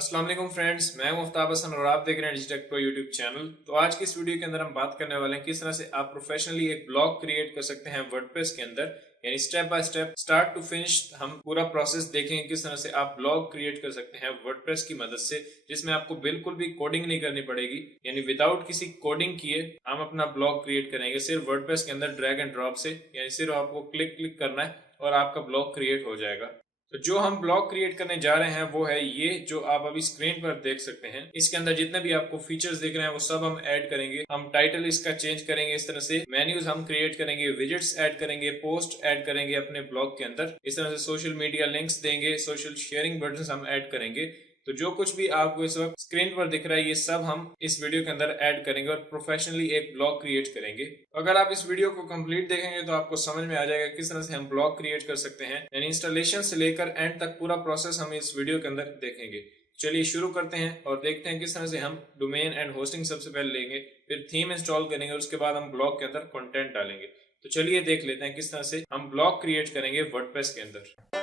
अस्सलाम वालेकुम फ्रेंड्स, मैं मुफ्ताब हसन और आप देख रहे हैं डिजिटेक प्रो यूट्यूब चैनल। तो आज की इस वीडियो के अंदर हम बात करने वाले हैं किस तरह से आप प्रोफेशनली एक ब्लॉग क्रिएट कर सकते हैं वर्डप्रेस के अंदर। यानी step by step start to finish हम पूरा प्रोसेस देखेंगे किस तरह से आप ब्लॉग क्रिएट कर सकते हैं वर्डप्रेस की मदद से, जिसमें आपको बिल्कुल भी कोडिंग नहीं करनी पड़ेगी। यानी विदाउट किसी कोडिंग किए हम अपना ब्लॉग क्रिएट करेंगे सिर्फ वर्डप्रेस के अंदर ड्रैग एंड ड्रॉप से। यानी सिर्फ आपको क्लिक करना है और आपका ब्लॉग क्रिएट हो जाएगा। तो जो हम ब्लॉग क्रिएट करने जा रहे हैं वो है ये जो आप अभी स्क्रीन पर देख सकते हैं। इसके अंदर जितने भी आपको फीचर्स दिख रहे हैं वो सब हम ऐड करेंगे। हम टाइटल इसका चेंज करेंगे, इस तरह से मेन्यूज हम क्रिएट करेंगे, विजेट्स ऐड करेंगे, पोस्ट ऐड करेंगे अपने ब्लॉग के अंदर। इस तरह से सोशल मीडिया लिंक्स देंगे, सोशल शेयरिंग बटन हम ऐड करेंगे। तो जो कुछ भी आपको इस वक्त स्क्रीन पर दिख रहा है ये सब हम इस वीडियो के अंदर ऐड करेंगे और प्रोफेशनली एक ब्लॉग क्रिएट करेंगे। अगर आप इस वीडियो को कंप्लीट देखेंगे तो आपको समझ में आ जाएगा किस तरह से हम ब्लॉग क्रिएट कर सकते हैं। यानी इंस्टॉलेशन से लेकर एंड तक पूरा प्रोसेस हम इस वीडियो के अंदर देखेंगे। चलिए शुरू करते हैं और देखते हैं किस तरह से हम डोमेन एंड होस्टिंग सबसे पहले लेंगे, फिर थीम इंस्टॉल करेंगे और उसके बाद हम ब्लॉग के अंदर कंटेंट डालेंगे। तो चलिए देख लेते हैं किस तरह से हम ब्लॉग क्रिएट करेंगे वर्डप्रेस के अंदर।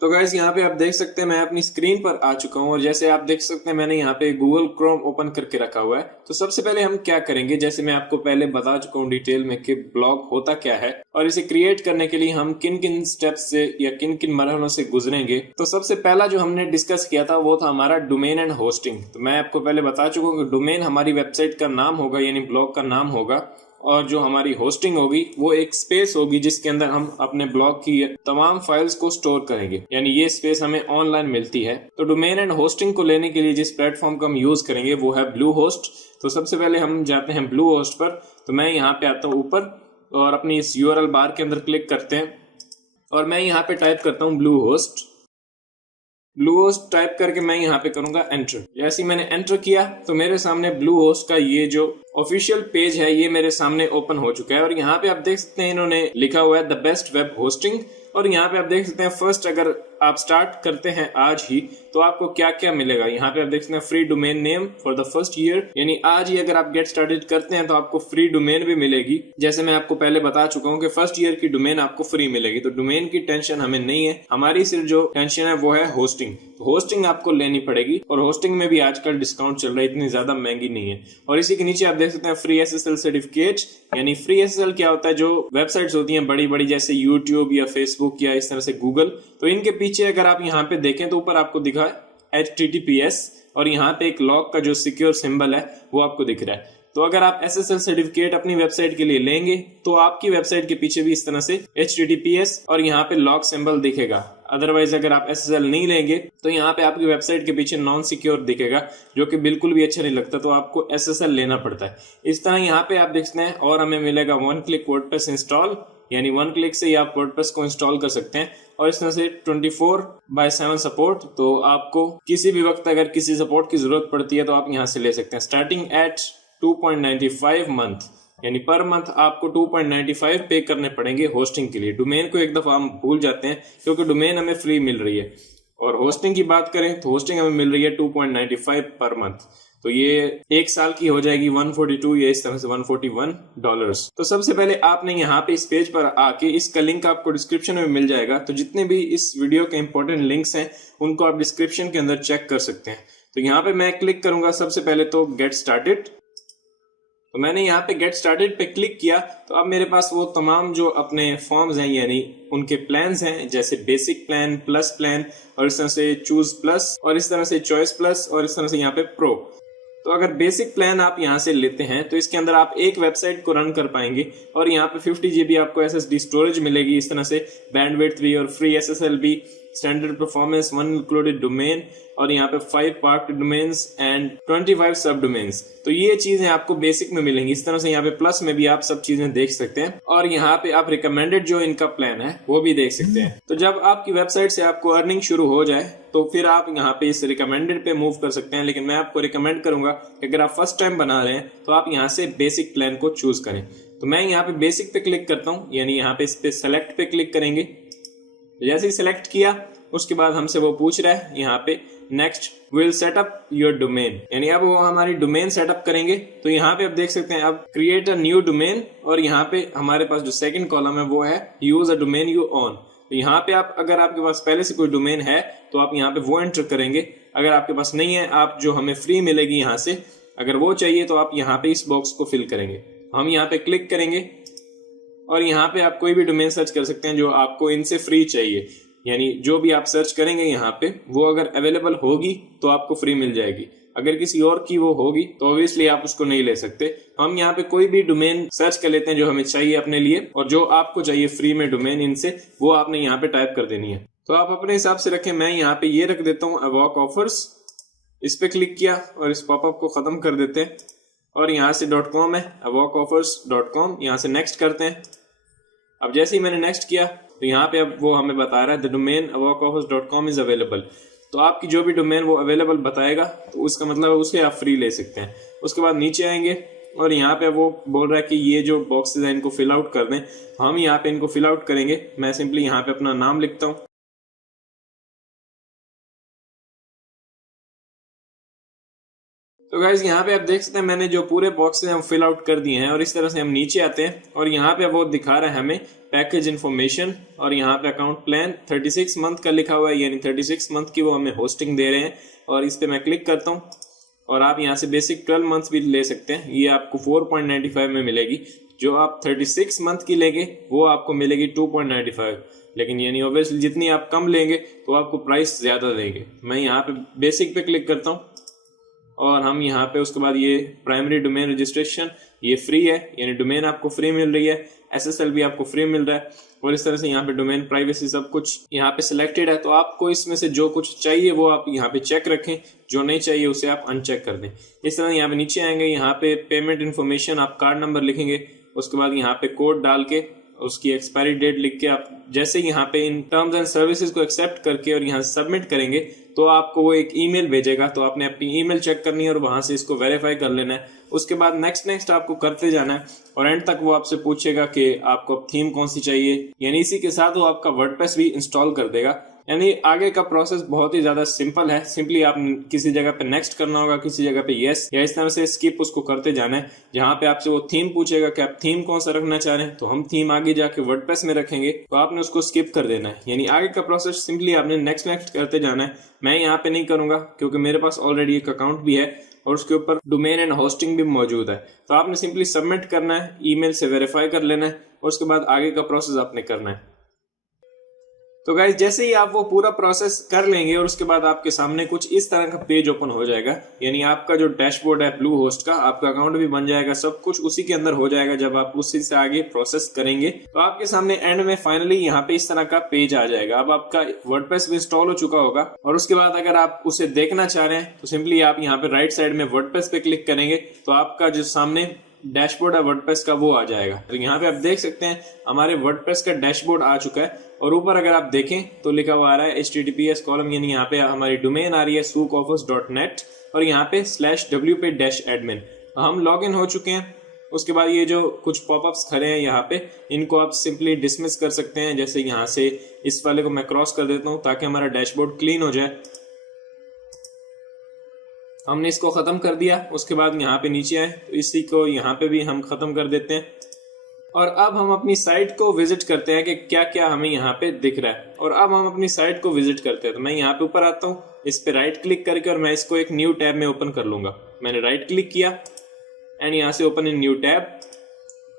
तो गाइस यहाँ पे आप देख सकते हैं मैं अपनी स्क्रीन पर आ चुका हूँ और जैसे आप देख सकते हैं मैंने यहाँ पे गूगल क्रोम ओपन करके रखा हुआ है। तो सबसे पहले हम क्या करेंगे, जैसे मैं आपको पहले बता चुका हूँ डिटेल में कि ब्लॉग होता क्या है और इसे क्रिएट करने के लिए हम किन किन स्टेप्स से या किन किन मरहलों से गुजरेंगे। तो सबसे पहला जो हमने डिस्कस किया था वो था हमारा डोमेन एंड होस्टिंग। तो मैं आपको पहले बता चुका हूँ कि डोमेन हमारी वेबसाइट का नाम होगा, यानी ब्लॉग का नाम होगा, और जो हमारी होस्टिंग होगी वो एक स्पेस होगी जिसके अंदर हम अपने ब्लॉग की तमाम फाइल्स को स्टोर करेंगे। यानी ये स्पेस हमें ऑनलाइन मिलती है। तो डोमेन एंड होस्टिंग को लेने के लिए जिस प्लेटफॉर्म का हम यूज करेंगे वो है ब्लू होस्ट। तो सबसे पहले हम जाते हैं ब्लू होस्ट पर। तो मैं यहाँ पे आता हूँ ऊपर और अपनी इस यूआरएल बार के अंदर क्लिक करते हैं और मैं यहाँ पे टाइप करता हूँ ब्लू होस्ट टाइप करके मैं यहाँ पे करूंगा एंटर। जैसे ही मैंने एंटर किया तो मेरे सामने ब्लू होस्ट का ये जो ऑफिशियल पेज है ये मेरे सामने ओपन हो चुका है और यहाँ पे आप देख सकते हैं इन्होंने लिखा हुआ है द बेस्ट वेब होस्टिंग। और यहाँ पे आप देख सकते हैं फर्स्ट अगर आप स्टार्ट करते हैं आज ही तो आपको क्या क्या मिलेगा। यहाँ पे आप देख सकते हैं free domain name for the first year, यानी आज ही अगर आप गेट स्टार्टेड करते हैं तो आपको फ्री डोमेन भी मिलेगी। जैसे मैं आपको पहले बता चुका हूँ कि फर्स्ट ईयर की डोमेन आपको फ्री मिलेगी। तो डोमेन की टेंशन हमें नहीं है, हमारी सिर्फ जो टेंशन है वो है होस्टिंग। तो होस्टिंग आपको लेनी पड़ेगी और होस्टिंग में भी आजकल डिस्काउंट चल रहा है, इतनी ज्यादा महंगी नहीं है। और इसी के नीचे आप देख सकते हैं फ्री एसएसएल सर्टिफिकेट। यानी फ्री एसएसएल क्या होता है, जो वेबसाइट्स होती हैं बड़ी बड़ी जैसे यूट्यूब या फेसबुक या इस तरह से गूगल, तो इनके पीछे अगर आप यहाँ पे देखें तो ऊपर आपको दिखा है HTTPS और यहाँ पे एक लॉक का जो सिक्योर सिंबल है वो आपको दिख रहा है। तो अगर आप SSL सर्टिफिकेट अपनी वेबसाइट के लिए लेंगे तो आपकी वेबसाइट के पीछे भी इस तरह से HTTPS और यहाँ पे लॉक सिंबल दिखेगा। अदरवाइज अगर आप SSL नहीं लेंगे तो यहाँ पे आपकी वेबसाइट के पीछे नॉन सिक्योर दिखेगा, जो कि बिल्कुल भी अच्छा नहीं लगता। तो आपको SSL लेना पड़ता है। इस तरह यहाँ पे आप देखते हैं और हमें मिलेगा 1 क्लिक वर्डप्रेस इंस्टॉल, यानी 1 क्लिक से ही आप वर्डप्रेस को इंस्टॉल कर सकते हैं। और इस तरह से 24/7 सपोर्ट। तो आपको किसी भी वक्त अगर किसी सपोर्ट की जरूरत पड़ती है तो आप यहाँ से ले सकते हैं। स्टार्टिंग एट 2.95 मंथ, यानी पर मंथ आपको 2.95 पे करने पड़ेंगे होस्टिंग के लिए। डोमेन को एक दफा हम भूल जाते हैं क्योंकि डोमेन हमें फ्री मिल रही है। और होस्टिंग की बात करें तो होस्टिंग हमें मिल रही है 2.95 पर मंथ। तो ये एक साल की हो जाएगी 142 या इस तरह से $141। तो सबसे पहले आपने यहाँ पे इस पेज पर आके, इसका लिंक आपको डिस्क्रिप्शन में मिल जाएगा। तो जितने भी इस वीडियो के इंपॉर्टेंट लिंक्स हैं उनको आप डिस्क्रिप्शन के अंदर चेक कर सकते हैं। तो यहाँ पे मैं क्लिक करूंगा सबसे पहले तो गेट स्टार्टेड। तो मैंने यहाँ पे गेट स्टार्टेड पे क्लिक किया तो अब मेरे पास वो तमाम जो अपने फॉर्म्स हैं यानी उनके प्लान्स हैं, जैसे बेसिक प्लान, प्लस प्लान और इस तरह से चूज प्लस और इस तरह से चॉइस प्लस और इस तरह से यहाँ पे प्रो। तो अगर बेसिक प्लान आप यहाँ से लेते हैं तो इसके अंदर आप एक वेबसाइट को रन कर पाएंगे और यहाँ पे 50 GB आपको SSD स्टोरेज मिलेगी, इस तरह से बैंडविड्थ भी और फ्री SSL भी, स्टैंडर्ड परफॉर्मेंस, 1 इंक्लूडेड डोमेन और यहाँ पे 5 पार्ट डोमेन्स एंड 25 सब डोमेन्स। तो ये चीजें आपको बेसिक में मिलेंगी। इस तरह से यहाँ पे प्लस में भी आप सब चीजें देख सकते हैं और यहाँ पे आप रिकमेंडेड जो इनका प्लान है वो भी देख सकते हैं। तो जब आपकी वेबसाइट से आपको अर्निंग शुरू हो जाए तो फिर आप यहाँ पे इस रिकमेंडेड पे मूव कर सकते हैं। लेकिन मैं आपको रिकमेंड करूंगा कि अगर आप फर्स्ट टाइम बना रहे हैं तो आप यहाँ से बेसिक प्लान को चूज करें। तो मैं यहाँ पे बेसिक पे क्लिक करता हूँ, यानी यहाँ पे इस पे सेलेक्ट पे क्लिक करेंगे। जैसे ही सिलेक्ट किया उसके बाद हमसे वो पूछ रहा है यहाँ पे next will set up your domain, यानी अब वो हमारी डोमेन सेटअप करेंगे। तो यहाँ पे आप देख सकते हैं अब क्रिएट अ न्यू डोमेन, और यहाँ पे हमारे पास जो सेकंड कॉलम है वो है use a domain you own. तो यहाँ पे आप अगर आपके पास पहले से कोई डोमेन है तो आप यहाँ पे वो एंटर करेंगे। अगर आपके पास नहीं है, आप जो हमें फ्री मिलेगी यहाँ से, अगर वो चाहिए तो आप यहाँ पे इस बॉक्स को फिल करेंगे। हम यहाँ पे क्लिक करेंगे और यहाँ पे आप कोई भी डोमेन सर्च कर सकते हैं जो आपको इनसे फ्री चाहिए, यानी जो भी आप सर्च करेंगे यहाँ पे वो अगर अवेलेबल होगी तो आपको फ्री मिल जाएगी। अगर किसी और की वो होगी तो ऑब्वियसली आप उसको नहीं ले सकते। हम यहाँ पे कोई भी डोमेन सर्च कर लेते हैं जो हमें चाहिए अपने लिए, और जो आपको चाहिए फ्री में डोमेन इनसे, वो आपने यहाँ पे टाइप कर देनी है। तो आप अपने हिसाब से रखें, मैं यहाँ पे ये रख देता हूँ अवॉक ऑफर्स। इस पे क्लिक किया और इस पॉपअप को खत्म कर देते हैं, और यहाँ से .com है avockoffers.com, यहाँ से नेक्स्ट करते हैं। अब जैसे ही मैंने नेक्स्ट किया तो यहाँ पे अब वो हमें बता रहा है the domain avockoffers.com is available. तो आपकी जो भी डोमेन वो अवेलेबल बताएगा तो उसका मतलब उसे आप फ्री ले सकते हैं। उसके बाद नीचे आएंगे और यहाँ पे वो बोल रहा है कि ये जो बॉक्सेस हैं इनको फिल आउट कर दें। हम यहाँ पे इनको फिल आउट करेंगे। मैं सिंपली यहाँ पे अपना नाम लिखता हूँ। तो गाइज यहाँ पे आप देख सकते हैं मैंने जो पूरे बॉक्सेस हम फिल आउट कर दिए हैं, और इस तरह से हम नीचे आते हैं और यहाँ पे वो दिखा रहा है हमें पैकेज इन्फॉर्मेशन, और यहाँ पे अकाउंट प्लान 36 मंथ का लिखा हुआ है, यानी 36 मंथ की वो हमें होस्टिंग दे रहे हैं। और इस पे मैं क्लिक करता हूँ और आप यहाँ से बेसिक 12 मंथ भी ले सकते हैं, ये आपको 4.95 में मिलेगी। जो आप 36 मंथ की लेंगे वो आपको मिलेगी 2.95, लेकिन यानी ऑब्वियसली जितनी आप कम लेंगे तो आपको प्राइस ज्यादा देंगे। मैं यहाँ पे बेसिक पे क्लिक करता हूँ और हम यहाँ पे उसके बाद ये प्राइमरी डोमेन रजिस्ट्रेशन ये फ्री है, यानी डोमेन आपको फ्री मिल रही है, SSL भी आपको फ्री मिल रहा है, और इस तरह से यहाँ पे डोमेन प्राइवेसी सब कुछ यहाँ पे सिलेक्टेड है। तो आपको इसमें से जो कुछ चाहिए वो आप यहाँ पे चेक रखें, जो नहीं चाहिए उसे आप अनचेक कर दें। इस तरह यहाँ पे नीचे आएंगे, यहाँ पे पेमेंट इन्फॉर्मेशन आप कार्ड नंबर लिखेंगे, उसके बाद यहाँ पे कोड डाल के उसकी एक्सपायरी डेट लिख के आप जैसे यहाँ पे इन टर्म्स एंड सर्विसेज को एक्सेप्ट करके और यहाँ सबमिट करेंगे तो आपको वो एक ईमेल भेजेगा। तो आपने अपनी ईमेल चेक करनी है और वहां से इसको वेरीफाई कर लेना है। उसके बाद नेक्स्ट आपको करते जाना है और एंड तक वो आपसे पूछेगा कि आपको अब थीम कौन सी चाहिए, यानी इसी के साथ वो आपका वर्डप्रेस भी इंस्टॉल कर देगा। यानी आगे का प्रोसेस बहुत ही ज्यादा सिंपल है। सिंपली आप किसी जगह पे नेक्स्ट करना होगा, किसी जगह पे यस, या इस तरह से स्किप उसको करते जाना है। जहां पे आपसे वो थीम पूछेगा कि आप थीम कौन सा रखना चाह रहे हैं, तो हम थीम आगे जाके वर्डप्रेस में रखेंगे, तो आपने उसको स्किप कर देना है। यानी आगे का प्रोसेस सिंपली आपने नेक्स्ट करते जाना है। मैं यहाँ पे नहीं करूंगा क्योंकि मेरे पास ऑलरेडी एक अकाउंट भी है और उसके ऊपर डोमेन एंड होस्टिंग भी मौजूद है। तो आपने सिंपली सबमिट करना है, ईमेल से वेरीफाई कर लेना है और उसके बाद आगे का प्रोसेस आपने करना है। तो गाइज जैसे ही आप वो पूरा प्रोसेस कर लेंगे और उसके बाद आपके सामने कुछ इस तरह का पेज ओपन हो जाएगा। यानी आपका जो डैशबोर्ड है ब्लू होस्ट का, आपका अकाउंट भी बन जाएगा, सब कुछ उसी के अंदर हो जाएगा जब आप उसी से आगे प्रोसेस करेंगे। तो आपके सामने एंड में फाइनली यहाँ पे इस तरह का पेज आ जाएगा। अब आपका वर्डप्रेस भी इंस्टॉल हो चुका होगा और उसके बाद अगर आप उसे देखना चाह रहे हैं तो सिंपली आप यहाँ पे राइट साइड में वर्डप्रेस पे क्लिक करेंगे तो आपका जो सामने डैशबोर्ड है वर्डप्रेस का वो आ जाएगा। तो यहाँ पे आप देख सकते हैं हमारे वर्डप्रेस का डैशबोर्ड आ चुका है और ऊपर अगर आप देखें तो लिखा हुआ आ रहा है https कॉलम, यानी यहाँ पे हमारी डोमेन आ रही है avockoffers.net और यहाँ पे /wp-admin। हम लॉग इन हो चुके हैं। उसके बाद ये जो कुछ पॉपअप्स खड़े हैं यहाँ पे, इनको आप सिंपली डिसमिस कर सकते हैं। जैसे यहाँ से इस वाले को मैं क्रॉस कर देता हूँ ताकि हमारा डैशबोर्ड क्लीन हो जाए। हमने इसको खत्म कर दिया। उसके बाद यहाँ पे नीचे आए तो इसी को यहाँ पे भी हम खत्म कर देते हैं और अब हम अपनी साइट को विजिट करते हैं कि क्या क्या हमें यहाँ पे दिख रहा है। और अब हम अपनी साइट को विजिट करते हैं। तो मैं यहाँ पे ऊपर आता हूँ, इस पे राइट क्लिक करके और मैं इसको एक न्यू टैब में ओपन कर लूंगा। मैंने राइट क्लिक किया एंड यहाँ से ओपन इन न्यू टैब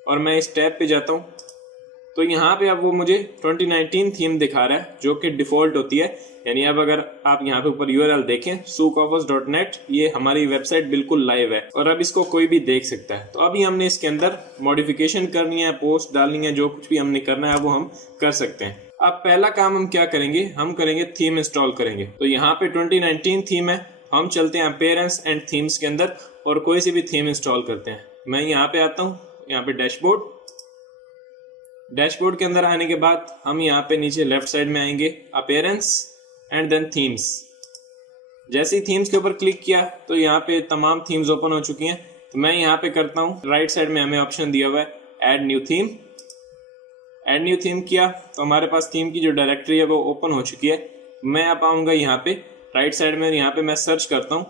और मैं इस टैब पे जाता हूँ। तो यहाँ पे अब वो मुझे 2019 थीम दिखा रहा है जो कि डिफॉल्ट होती है। यानी अब अगर आप यहाँ पे ऊपर URL देखें avockoffers.net, ये हमारी वेबसाइट बिल्कुल लाइव है और अब इसको कोई भी देख सकता है। तो अभी हमने इसके अंदर मॉडिफिकेशन करनी है, पोस्ट डालनी है, जो कुछ भी हमने करना है वो हम कर सकते हैं। अब पहला काम हम क्या करेंगे, हम करेंगे थीम इंस्टॉल करेंगे। तो यहाँ पे 2019 थीम है, हम चलते हैं अपीयरेंस एंड थीम्स के अंदर और कोई सी भी थीम इंस्टॉल करते हैं। मैं यहाँ पे आता हूँ, यहाँ पे डैशबोर्ड के अंदर आने के बाद हम यहाँ पे नीचे लेफ्ट साइड में आएंगे, अपीयरेंस एंड देन थीम्स। जैसे ही थीम्स के ऊपर क्लिक किया तो यहाँ पे तमाम थीम्स ओपन हो चुकी हैं। तो मैं यहाँ पे करता हूँ, राइट साइड में हमें ऑप्शन दिया हुआ है add new theme. Add new theme किया तो हमारे पास थीम की जो डायरेक्टरी है वो ओपन हो चुकी है। मैं अब आऊँगा यहाँ पे राइट साइड में यहाँ पे मैं सर्च करता हूँ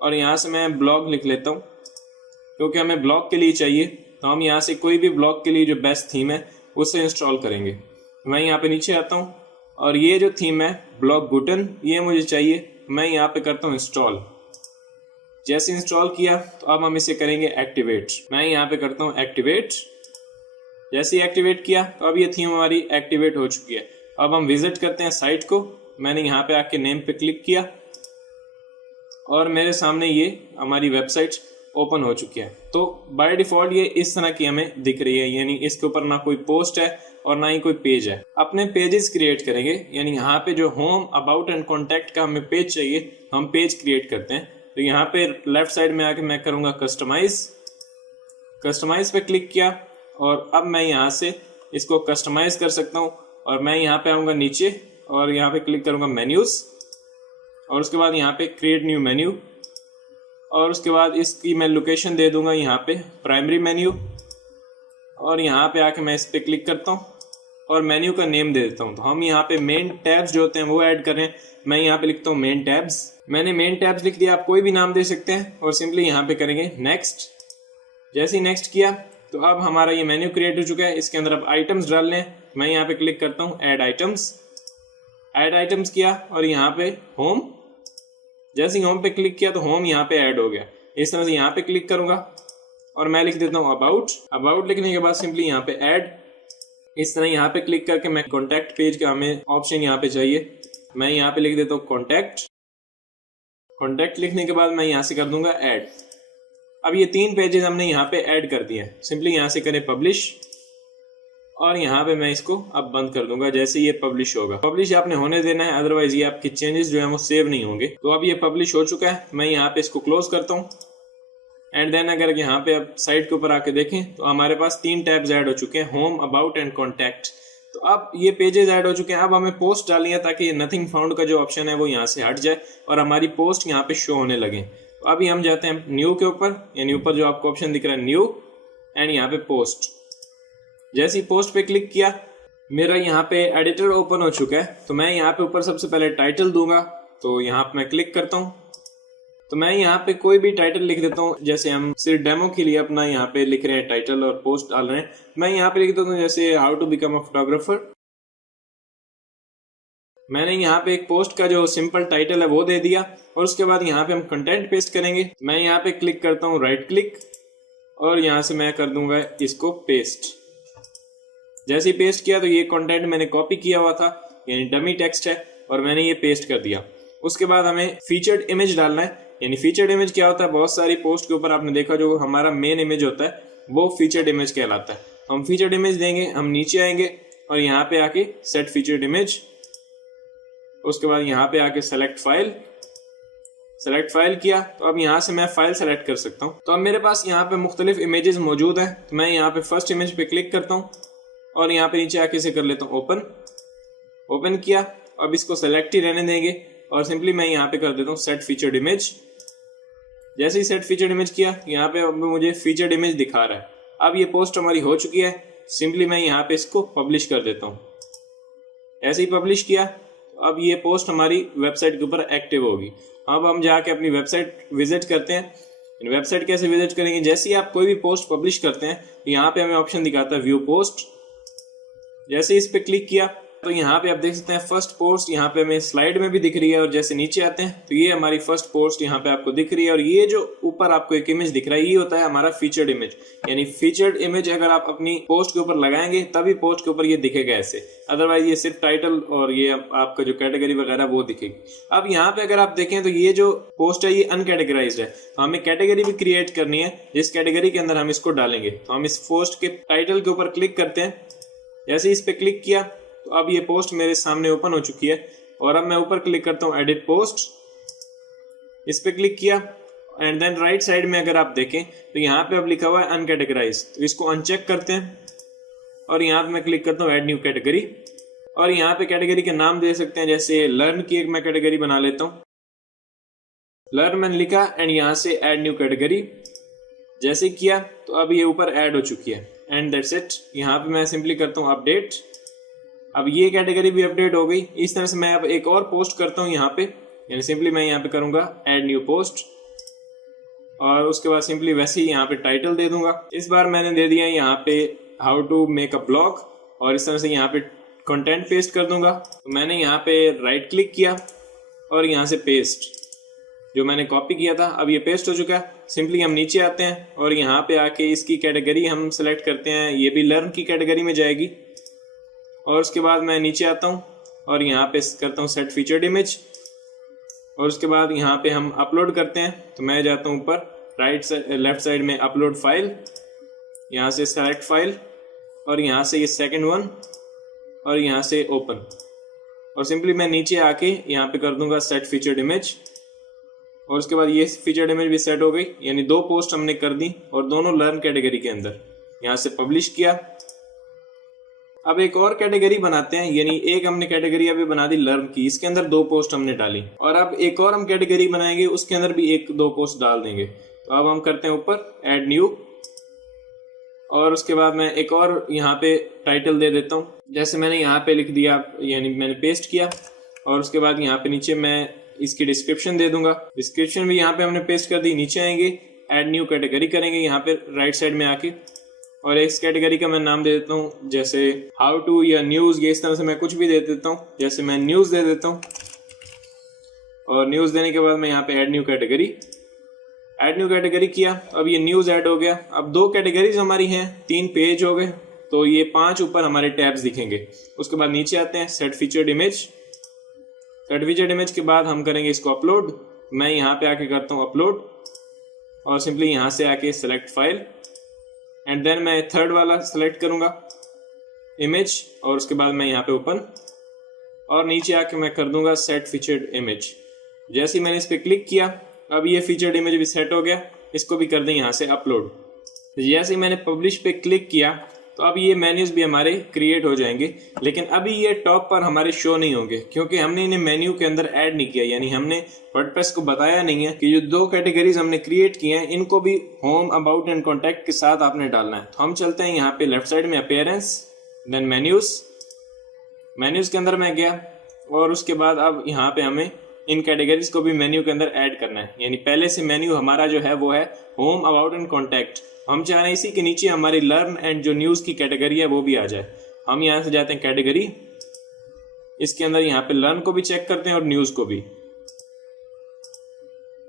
और यहाँ से मैं ब्लॉग लिख लेता हूँ क्योंकि हमें ब्लॉग के लिए चाहिए, तो हम यहाँ से कोई भी ब्लॉग के लिए जो बेस्ट थीम है उसे इंस्टॉल करेंगे। मैं यहाँ पे नीचे आता हूँ और ये जो थीम है ब्लॉग गुटन, ये मुझे चाहिए, मैं यहाँ पे करता हूँ इंस्टॉल। जैसे इंस्टॉल किया तो अब हम इसे करेंगे एक्टिवेट। मैं यहाँ पे करता हूँ एक्टिवेट। जैसे ही एक्टिवेट किया तो अब ये थीम हमारी एक्टिवेट हो चुकी है। अब हम विजिट करते हैं साइट को। मैंने यहाँ पे आके नेम पे क्लिक किया और मेरे सामने ये हमारी वेबसाइट ओपन हो चुकी है। तो बाय डिफॉल्ट ये इस तरह की हमें दिख रही है, यानी इसके ऊपर ना कोई पोस्ट है और ना ही कोई पेज है। अपने पेजेस क्रिएट करेंगे, यानी यहाँ पे जो होम, अबाउट एंड कॉन्टैक्ट का हमें पेज चाहिए, हम पेज क्रिएट करते हैं। तो यहाँ पे लेफ्ट साइड में आके मैं करूँगा कस्टमाइज पे क्लिक किया और अब मैं यहाँ से इसको कस्टमाइज कर सकता हूँ। और मैं यहाँ पे आऊँगा नीचे और यहाँ पे क्लिक करूँगा मेन्यूज और उसके बाद यहाँ पे क्रिएट न्यू मेन्यू और उसके बाद इसकी मैं लोकेशन दे दूंगा यहाँ पे प्राइमरी मेन्यू और यहाँ पे आके मैं इस पे क्लिक करता हूँ और मेन्यू का नेम दे देता हूँ। तो हम यहाँ पे मेन टैब्स जो होते हैं वो ऐड कर रहे हैं। मैं यहाँ पे लिखता हूँ मेन टैब्स। मैंने मेन टैब्स लिख दिया, आप कोई भी नाम दे सकते हैं और सिंपली यहाँ पे करेंगे नेक्स्ट। जैसे ही नेक्स्ट किया तो अब हमारा ये मेन्यू क्रिएट हो चुका है। इसके अंदर अब आइटम्स डालने हैं। मैं यहाँ पे क्लिक करता हूँ ऐड आइटम्स किया और यहाँ पे होम। जैसे ही होम पे क्लिक किया तो होम यहाँ पे ऐड हो गया। इस तरह से यहाँ पे क्लिक करूंगा और मैं लिख देता हूँ अबाउट लिखने के बाद सिंपली यहाँ पे ऐड। इस तरह यहाँ पे क्लिक करके मैं कॉन्टैक्ट पेज का हमें ऑप्शन यहाँ पे चाहिए, मैं यहाँ पे लिख देता हूँ कॉन्टैक्ट लिखने के बाद मैं यहाँ से कर दूंगा ऐड। अब ये 3 पेजेस हमने यहाँ पे ऐड कर दिए हैं। सिंपली यहाँ से करें पब्लिश और यहाँ पे मैं इसको अब बंद कर दूंगा। जैसे ये पब्लिश होगा, पब्लिश आपने होने देना है, अदरवाइज ये आपके चेंजेस जो है वो सेव नहीं होंगे। तो अब ये पब्लिश हो चुका है। मैं यहाँ पे इसको क्लोज करता हूँ एंड देन अगर यहाँ पे अब साइट के ऊपर आके देखें तो हमारे पास 3 टैब्स ऐड हो चुके हैं, होम, अबाउट एंड कॉन्टैक्ट। तो अब ये पेजेस ऐड हो चुके हैं। अब हमें पोस्ट डालनी है ताकि ये नथिंग फाउंड का जो ऑप्शन है वो यहाँ से हट जाए और हमारी पोस्ट यहाँ पे शो होने लगे। तो अभी हम जाते हैं न्यू के ऊपर, यानी ऊपर जो आपको ऑप्शन दिख रहा है न्यू एंड यहाँ पे पोस्ट। जैसे ही पोस्ट पे क्लिक किया मेरा यहाँ पे एडिटर ओपन हो चुका है। तो मैं यहाँ पे ऊपर सबसे पहले टाइटल दूंगा, तो यहाँ पे मैं क्लिक करता हूँ। तो मैं यहाँ पे कोई भी टाइटल लिख देता हूँ। जैसे हम सिर्फ डेमो के लिए अपना यहाँ पे लिख रहे हैं टाइटल और पोस्ट डाल रहे हैं, मैं यहाँ पे लिख देता हूँ जैसे how to become a photographer. मैंने यहाँ पे एक पोस्ट का जो सिंपल टाइटल है वो दे दिया और उसके बाद यहाँ पे हम कंटेंट पेस्ट करेंगे। मैं यहाँ पे क्लिक करता हूँ राइट क्लिक और यहाँ से मैं कर दूंगा इसको पेस्ट। जैसे ही पेस्ट किया तो ये कंटेंट मैंने कॉपी किया हुआ था, यानी डमी टेक्स्ट है, और मैंने ये पेस्ट कर दिया। उसके बाद हमें फीचर्ड इमेज डालना है। यानी फीचर्ड इमेज क्या होता है, बहुत सारी पोस्ट के ऊपर आपने देखा जो हमारा मेन इमेज होता है वो फीचर्ड इमेज कहलाता है। हम फीचर्ड इमेज देंगे, हम नीचे आएंगे और यहाँ पे आके सेट फीचर्ड इमेज, उसके बाद यहाँ पे आके सेलेक्ट फाइल किया। तो अब यहाँ से मैं फाइल सेलेक्ट कर सकता हूँ। तो अब मेरे पास यहाँ पे मुख्तलिफ इमेजेस मौजूद हैं। तो मैं यहाँ पे फर्स्ट इमेज पे क्लिक करता हूँ और यहाँ पे नीचे आके इसे कर लेता हूँ ओपन किया। अब इसको सेलेक्ट ही रहने देंगे और सिंपली मैं यहाँ पे कर देता हूँ सेट फीचर्ड इमेज। जैसे ही सेट फीचर्ड इमेज किया, यहाँ पे अब मुझे फीचर्ड इमेज दिखा रहा है। अब ये पोस्ट हमारी हो चुकी है। सिंपली मैं यहाँ पे इसको पब्लिश कर देता हूँ। ऐसे ही पब्लिश किया, अब ये पोस्ट हमारी वेबसाइट के ऊपर एक्टिव होगी। अब हम जाके अपनी वेबसाइट विजिट करते हैं। वेबसाइट कैसे विजिट करेंगे, जैसे ही आप कोई भी पोस्ट पब्लिश करते हैं तो यहाँ पे हमें ऑप्शन दिखाता है व्यू पोस्ट। जैसे इस पे क्लिक किया तो यहाँ पे आप देख सकते हैं फर्स्ट पोस्ट यहाँ पे हमें स्लाइड में भी दिख रही है। और जैसे नीचे आते हैं तो ये हमारी फर्स्ट पोस्ट यहाँ पे आपको दिख रही है। और ये जो ऊपर आपको एक इमेज दिख रहा है ये होता है हमारा फीचर्ड इमेज। यानी फीचर्ड इमेज अगर आप अपनी पोस्ट के ऊपर लगाएंगे तभी पोस्ट के ऊपर ये दिखेगा ऐसे, अदरवाइज ये सिर्फ टाइटल और ये आपका जो कैटेगरी वगैरह वो दिखेगी। अब यहाँ पे अगर आप देखें तो ये जो पोस्ट है ये अनकैटेगराइज्ड है, तो हमें कैटेगरी भी क्रिएट करनी है जिस कैटेगरी के अंदर हम इसको डालेंगे। तो हम इस पोस्ट के टाइटल के ऊपर क्लिक करते हैं। जैसे इस पे क्लिक किया तो अब ये पोस्ट मेरे सामने ओपन हो चुकी है। और अब मैं ऊपर क्लिक करता हूँ एडिट पोस्ट, इस पे क्लिक किया एंड देन राइट साइड में अगर आप देखें तो यहाँ पे अब लिखा हुआ है अनकैटेगराइज। तो इसको अनचेक करते हैं और यहाँ पे मैं क्लिक करता हूँ ऐड न्यू कैटेगरी। और यहाँ पे कैटेगरी के नाम दे सकते हैं, जैसे लर्न की एक मैं कैटेगरी बना लेता हूँ। लर्न मैंने लिखा एंड यहाँ से ऐड न्यू कैटेगरी। जैसे किया तो अब ये ऊपर ऐड हो चुकी है एंड दैट्स इट। यहाँ पे मैं सिंपली करता हूँ अपडेट अब ये कैटेगरी भी अपडेट हो गई। इस तरह से मैं अब एक और पोस्ट करता हूँ यहाँ पे, यानी सिंपली मैं यहाँ पे करूँगा ऐड न्यू पोस्ट और उसके बाद सिंपली वैसे ही यहाँ पे टाइटल दे दूंगा। इस बार मैंने दे दिया यहाँ पे how to make a blog और इस तरह से यहाँ पे कंटेंट पेस्ट कर दूंगा। तो मैंने यहाँ पे राइट क्लिक किया और यहाँ से पेस्ट, जो मैंने कॉपी किया था अब ये पेस्ट हो चुका है। सिंपली हम नीचे आते हैं और यहाँ पे आके इसकी कैटेगरी हम सेलेक्ट करते हैं, ये भी लर्न की कैटेगरी में जाएगी। और उसके बाद मैं नीचे आता हूँ और यहाँ पे करता हूँ सेट फीचर्ड इमेज और उसके बाद यहाँ पे हम अपलोड करते हैं। तो मैं जाता हूँ ऊपर लेफ्ट साइड में अपलोड फाइल, यहाँ से सेलेक्ट फाइल और यहाँ से ये सेकंड वन और यहाँ से ओपन और सिंपली मैं नीचे आके यहाँ पे कर दूंगा सेट फीचर्ड इमेज और उसके बाद ये फीचर्ड इमेज भी सेट हो गई, यानी 2 पोस्ट हमने कर दी और दोनों लर्न कैटेगरी के अंदर। यहाँ से पब्लिश किया। अब एक और कैटेगरी बनाते हैं, यानी एक हमने कैटेगरी अभी बना दी लर्न की, इसके अंदर 2 पोस्ट हमने डाली और अब एक और हम कैटेगरी बनाएंगे, उसके अंदर भी 1-2 पोस्ट डाल देंगे। तो अब हम करते हैं ऊपर ऐड न्यू और उसके बाद मैं एक और यहाँ पे टाइटल दे देता हूँ, जैसे मैंने यहाँ पे लिख दिया, यानी मैंने पेस्ट किया और उसके बाद यहाँ पे नीचे मैं इसकी डिस्क्रिप्शन दे दूंगा। डिस्क्रिप्शन भी यहाँ पे हमने पेस्ट कर दी। नीचे आएंगे ऐड न्यू कैटेगरी करेंगे यहाँ पे राइट साइड में आके और इस कैटेगरी का मैं नाम दे देता हूँ जैसे हाउ टू या न्यूज, ये इस तरह से मैं कुछ भी दे देता हूँ, जैसे मैं न्यूज दे देता हूँ। और न्यूज देने के बाद मैं यहाँ पे ऐड न्यू कैटेगरी किया। अब ये न्यूज ऐड हो गया। अब 2 कैटेगरीज हमारी हैं, 3 पेज हो गए, तो ये 5 ऊपर हमारे टैब्स दिखेंगे। उसके बाद नीचे आते हैं सेट फीचर्ड इमेज के बाद हम करेंगे इसको अपलोड। मैं यहाँ पे आके करता हूँ अपलोड और सिंपली यहाँ से आके सेलेक्ट फाइल एंड देन मैं थर्ड वाला सेलेक्ट करूँगा इमेज और उसके बाद मैं यहाँ पे ओपन और नीचे आके मैं कर दूंगा सेट फीचर्ड इमेज। जैसे ही मैंने इस पर क्लिक किया अब ये फीचर्ड इमेज भी सेट हो गया, इसको भी कर दें यहाँ से अपलोड। जैसे ही मैंने पब्लिश पे क्लिक किया तो अब ये मेन्यूज भी हमारे क्रिएट हो जाएंगे, लेकिन अभी ये टॉप पर हमारे शो नहीं होंगे क्योंकि हमने इन्हें मेन्यू के अंदर ऐड नहीं किया, यानी हमने वर्डप्रेस को बताया नहीं है कि जो 2 कैटेगरीज हमने क्रिएट किए हैं इनको भी होम, अबाउट एंड कॉन्टैक्ट के साथ आपने डालना है। तो हम चलते हैं यहाँ पे लेफ्ट साइड में अपीयरेंस, देन मेन्यूज के अंदर मैं गया और उसके बाद अब यहाँ पे हमें इन कैटेगरीज को भी मेन्यू के अंदर ऐड करना है, यानी पहले से मेन्यू हमारा जो है वो है होम, अबाउट एंड कॉन्टैक्ट। हम चाह रहे हैं इसी के नीचे हमारी लर्न एंड जो न्यूज की कैटेगरी है वो भी आ जाए। हम यहाँ से जाते हैं कैटेगरी, इसके अंदर यहाँ पे लर्न को भी चेक करते हैं और न्यूज को भी,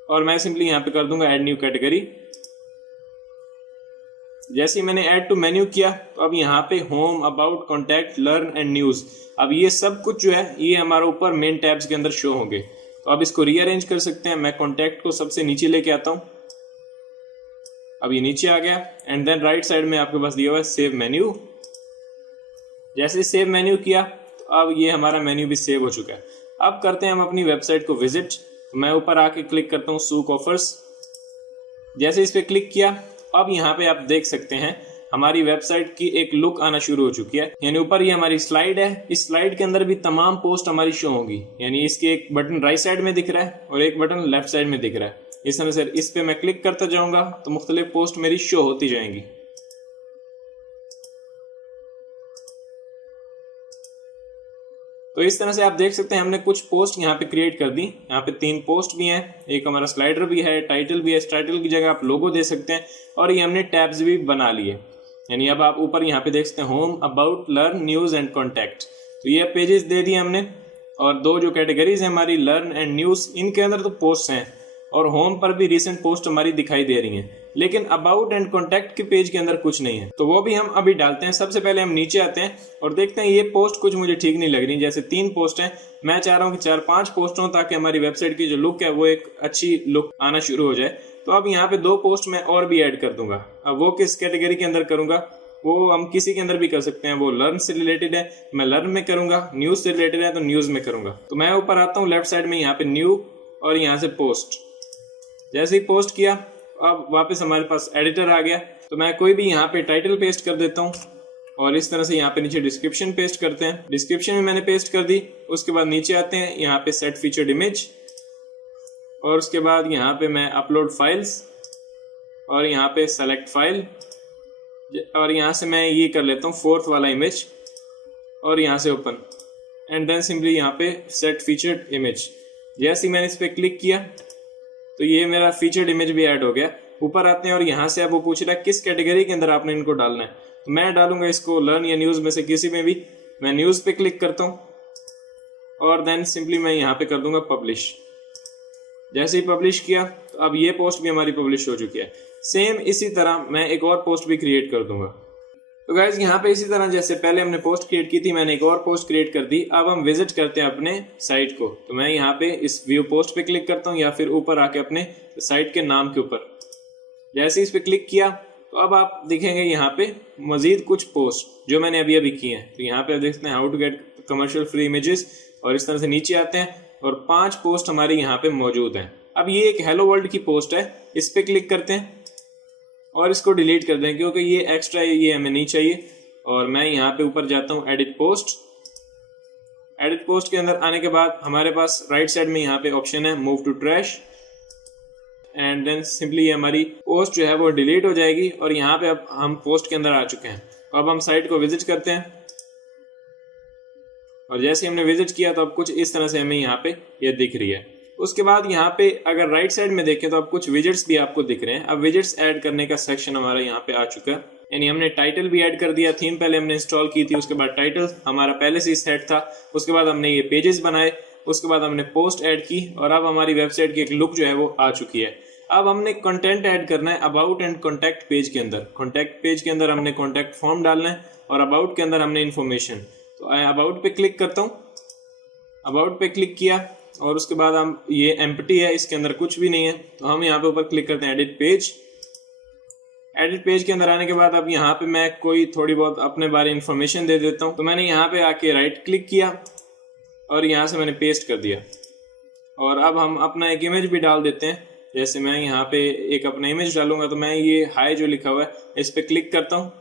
और मैं सिंपली यहाँ पे कर दूंगा ऐड न्यू कैटेगरी। जैसे ही मैंने ऐड टू मेन्यू किया तो अब यहाँ पे home, about, contact, learn and news, अब ये सब कुछ जो है ये हमारे ऊपर मेन टैब्स के अंदर शो होंगे। तो अब इसको रीअरेंज कर सकते हैं। मैं कॉन्टैक्ट को सबसे नीचे लेके आता हूँ, अब ये नीचे आ गया एंड देन राइट साइड में आपके पास दिया हुआ है सेव मेन्यू। जैसे सेव मेन्यू किया तो अब ये हमारा मेन्यू भी सेव हो चुका है। अब करते हैं हम अपनी वेबसाइट को विजिट। तो मैं ऊपर आके क्लिक करता हूँ सूक ऑफर्स। जैसे इस पे क्लिक किया अब यहाँ पे आप देख सकते हैं हमारी वेबसाइट की एक लुक आना शुरू हो चुकी है, यानी ऊपर ये हमारी स्लाइड है, इस स्लाइड के अंदर भी तमाम पोस्ट हमारी शो होगी, यानी इसके एक बटन राइट साइड में दिख रहा है और एक बटन लेफ्ट साइड में दिख रहा है। इस तरह से इस पे मैं क्लिक करता जाऊंगा तो मुख्तलिफ पोस्ट मेरी शो होती जाएंगी। तो इस तरह से आप देख सकते हैं हमने कुछ पोस्ट यहाँ पे क्रिएट कर दी। यहाँ पे 3 पोस्ट भी हैं, एक हमारा स्लाइडर भी है, टाइटल भी है। इस टाइटल की जगह आप लोगो दे सकते हैं और ये हमने टैब्स भी बना लिए, यानी अब आप ऊपर यहाँ पे देख सकते हैं home, about, learn, news and contact. तो ये पेजेस दे दिए हमने और 2 जो कैटेगरीज है हमारी लर्न एंड न्यूज, इनके अंदर तो पोस्ट हैं और होम पर भी रिसेंट पोस्ट हमारी दिखाई दे रही हैं, लेकिन अबाउट एंड कॉन्टैक्ट के पेज के अंदर कुछ नहीं है। तो वो भी हम अभी डालते हैं। सबसे पहले हम नीचे आते हैं और देखते हैं ये पोस्ट कुछ मुझे ठीक नहीं लग रही। जैसे 3 पोस्ट हैं, मैं चाह रहा हूँ कि 4-5 पोस्ट हों ताकि हमारी वेबसाइट की जो लुक है वो एक अच्छी लुक आना शुरू हो जाए। तो अब यहाँ पे 2 पोस्ट मैं और भी ऐड कर दूंगा। अब वो किस कैटेगरी के अंदर करूंगा, वो हम किसी के अंदर भी कर सकते हैं। वो लर्न से रिलेटेड है, मैं लर्न में करूंगा, न्यूज से रिलेटेड है तो न्यूज में करूंगा। तो मैं ऊपर आता हूँ लेफ्ट साइड में, यहाँ पे न्यू और यहाँ से पोस्ट। जैसे ही पोस्ट किया अब वापस हमारे पास एडिटर आ गया। तो मैं कोई भी यहाँ पे टाइटल पेस्ट कर देता हूँ और इस तरह से यहाँ पे नीचे डिस्क्रिप्शन पेस्ट करते हैं। डिस्क्रिप्शन में मैंने पेस्ट कर दी। उसके बाद नीचे आते हैं, यहाँ पे सेट फीचर्ड इमेज और उसके बाद यहाँ पे मैं अपलोड फाइल्स और यहाँ पे सेलेक्ट फाइल और यहाँ से मैं ये कर लेता हूँ 4th वाला इमेज और यहाँ से ओपन एंड देन सिंपली यहाँ पे सेट फीचर्ड इमेज। जैसे ही मैंने इस पर क्लिक किया तो ये मेरा फीचर्ड इमेज भी ऐड हो गया। ऊपर आते हैं और यहाँ से अब वो पूछ रहा है किस कैटेगरी के अंदर आपने इनको डालना है, तो मैं डालूंगा इसको लर्न या न्यूज़ में से किसी में भी। मैं न्यूज़ पे क्लिक करता हूँ और देन सिंपली मैं यहाँ पे कर दूंगा पब्लिश। जैसे ही पब्लिश किया तो अब ये पोस्ट भी हमारी पब्लिश हो चुकी है। सेम इसी तरह मैं एक और पोस्ट भी क्रिएट कर दूंगा। तो गाइज यहाँ पे इसी तरह जैसे पहले हमने पोस्ट क्रिएट की थी, मैंने एक और पोस्ट क्रिएट कर दी। अब हम विजिट करते हैं अपने साइट को। तो मैं यहाँ पे इस व्यू पोस्ट पे क्लिक करता हूँ या फिर ऊपर आके अपने साइट के नाम के ऊपर जैसे इस पे क्लिक किया तो अब आप दिखेंगे यहाँ पे मजीद कुछ पोस्ट जो मैंने अभी किए हैं। तो यहाँ पे देखते हैं how to get commercial free images, और इस तरह से नीचे आते हैं और 5 पोस्ट हमारी यहाँ पे मौजूद हैं। अब ये एक हेलो वर्ल्ड की पोस्ट है, इस पे क्लिक करते हैं और इसको डिलीट कर दें क्योंकि ये एक्स्ट्रा है, ये हमें नहीं चाहिए। और मैं यहाँ पे ऊपर जाता हूँ एडिट पोस्ट। एडिट पोस्ट के अंदर आने के बाद हमारे पास राइट साइड में यहाँ पे ऑप्शन है move to trash and then simply ये हमारी पोस्ट जो है वो डिलीट हो जाएगी। और यहाँ पे अब हम पोस्ट के अंदर आ चुके हैं। तो अब हम साइट को विजिट करते हैं और जैसे हमने विजिट किया तो अब कुछ इस तरह से हमें यहाँ पे ये दिख रही है। उसके बाद यहाँ पे अगर राइट साइड में देखें तो अब कुछ विजेट्स भी आपको दिख रहे हैं। अब विजेट्स ऐड करने का सेक्शन हमारा यहाँ पे आ चुका है, यानी हमने टाइटल भी ऐड कर दिया। थीम पहले हमने इंस्टॉल की थी, उसके बाद टाइटल हमारा पहले से ही सेट था। उसके बाद हमने ये पेजेस बनाए, उसके बाद हमने पोस्ट ऐड की और अब हमारी वेबसाइट की एक लुक जो है वो आ चुकी है। अब हमने कंटेंट ऐड करना है अबाउट एंड कॉन्टैक्ट पेज के अंदर। कॉन्टैक्ट पेज के अंदर हमने कॉन्टैक्ट फॉर्म डालना है और अबाउट के अंदर हमने इन्फॉर्मेशन। तो अबाउट पे क्लिक करता हूँ, अबाउट पे क्लिक किया और उसके बाद हम ये एम्प्टी है, इसके अंदर कुछ भी नहीं है। तो हम यहाँ पे ऊपर क्लिक करते हैं एडिट पेज। एडिट पेज के अंदर आने के बाद अब यहाँ पे मैं कोई थोड़ी बहुत अपने बारे इन्फॉर्मेशन दे देता हूँ। तो मैंने यहाँ पे आके राइट क्लिक किया और यहाँ से मैंने पेस्ट कर दिया। और अब हम अपना एक इमेज भी डाल देते हैं। जैसे मैं यहाँ पे एक अपना इमेज डालूंगा तो मैं ये हाई जो लिखा हुआ है इस पे क्लिक करता हूँ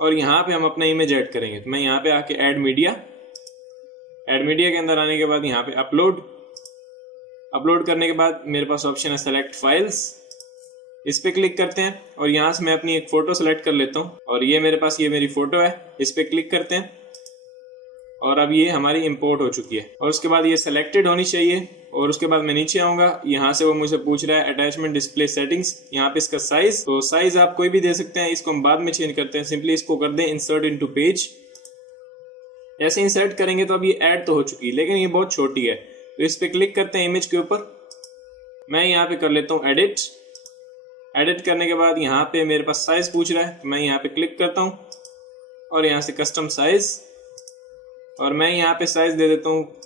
और यहाँ पे हम अपना इमेज ऐड करेंगे। तो मैं यहाँ पे आके ऐड मीडिया के अंदर आने के बाद यहाँ पे अपलोड करने के बाद मेरे पास ऑप्शन है सेलेक्ट फाइल्स। इस पे क्लिक करते हैं और यहाँ से मैं अपनी एक फोटो सेलेक्ट कर लेता हूँ और ये मेरे पास ये मेरी फोटो है। इस पे क्लिक करते हैं और अब ये हमारी इंपोर्ट हो चुकी है। और उसके बाद ये सेलेक्टेड होनी चाहिए और उसके बाद मैं नीचे आऊंगा। यहाँ से वो मुझे पूछ रहा है अटैचमेंट डिस्प्ले सेटिंग्स, यहाँ पे इसका साइज। तो साइज आप कोई भी दे सकते हैं, इसको हम बाद में चेंज करते हैं। सिंपली इसको कर दें इंसर्ट इनटू पेज। ऐसे इंसर्ट करेंगे तो अब ये ऐड तो हो चुकी है लेकिन ये बहुत छोटी है। तो इस पे क्लिक करते हैं इमेज के ऊपर। मैं यहाँ पे कर लेता हूँ एडिट करने के बाद यहाँ पे मेरे पास साइज पूछ रहा है। तो मैं यहाँ पे क्लिक करता हूँ और यहाँ से कस्टम साइज और मैं यहाँ पे साइज दे देता हूँ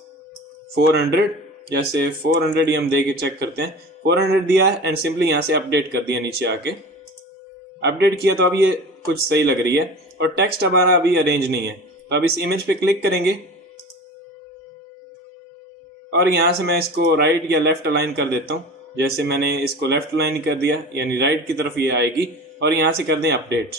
400। जैसे 400 ही हम दे के चेक करते हैं। 400 दिया है एंड सिंपली यहाँ से अपडेट कर दिया। नीचे आके अपडेट किया तो अब ये कुछ सही लग रही है और टेक्स्ट हमारा अभी अरेंज नहीं है। तो अब इस इमेज पे क्लिक करेंगे और यहाँ से मैं इसको राइट या लेफ्ट अलाइन कर देता हूँ। जैसे मैंने इसको लेफ्ट अलाइन कर दिया यानी राइट की तरफ ये आएगी और यहाँ से कर दें अपडेट।